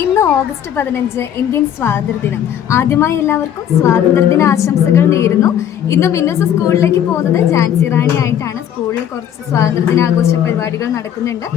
ഇന്ന് August 15 Indian സ്വാതന്ത്ര്യദിനം. ആദ്യമായി എല്ലാവർക്കും സ്വാതന്ത്ര്യദിന ആശംസകൾ നേരുന്നു. ഇന്ന് മിന്നൂസ് സ്കൂളിലേക്ക് പോകുന്നത് ജാൻസി റാണി ആയിട്ടാണ്. സ്കൂളിൽ കുറച്ച് സ്വാതന്ത്ര്യദിനാഘോഷ പരിപാടികൾ നടക്കുന്നുണ്ട്.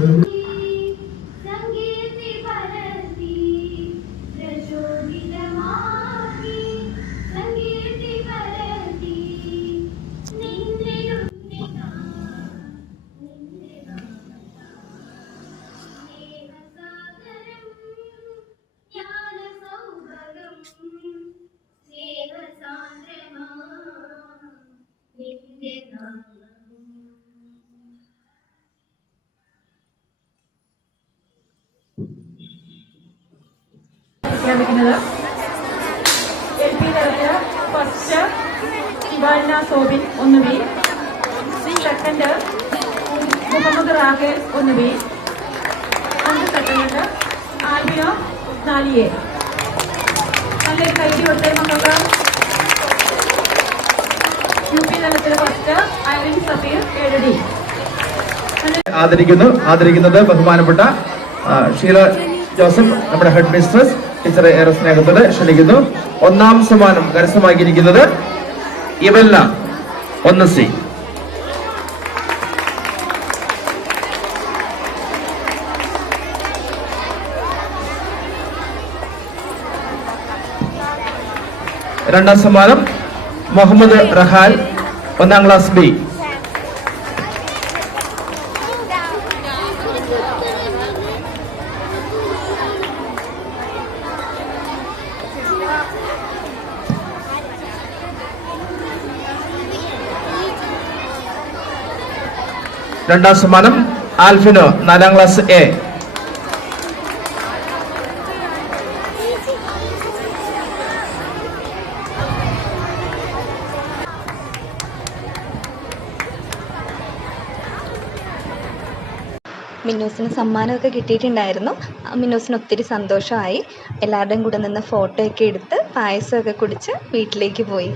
പ്രഖ്യാപിക്കുന്നത് LP തലത്തില് first Ivana Sobin 1 B, second Muhammad Rahel 1 B, second Albino 4 A. നല്ലൊരു കൈഡി കൊടുത്തേ മക്കൾക്ക്. UP തലത്തില് ഫസ്റ്റ് ഐറിൻ സഫീർ 7 ഡി. ആദരിക്കുന്നത് ബഹുമാനപ്പെട്ട ഷീല ജോസഫ്, നമ്മുടെ ഹെഡ് മിസ്ട്രസ് ടീച്ചറെ ഏറെ സ്നേഹത്തോടെ ക്ഷണിക്കുന്നു. ഒന്നാം സമ്മാനം കരസ്ഥമാക്കിയിരിക്കുന്നത് ഇവല്ല 1 സി. രണ്ടാം സമ്മാനം മുഹമ്മദ് റഹാൽ 1ാം ക്ലാസ് ബി. രണ്ടാം സമ്മാനം ആൽഫിനോ 4ാം ക്ലാസ് എ. മിന്നൂസിന് സമ്മാനമൊക്കെ കിട്ടിയിട്ടുണ്ടായിരുന്നു. മിന്നൂസിന് ഒത്തിരി സന്തോഷമായി. എല്ലാവരുടെയും കൂടെ നിന്ന് ഫോട്ടോ ഒക്കെ എടുത്ത് പായസമൊക്കെ കുടിച്ച് വീട്ടിലേക്ക് പോയി.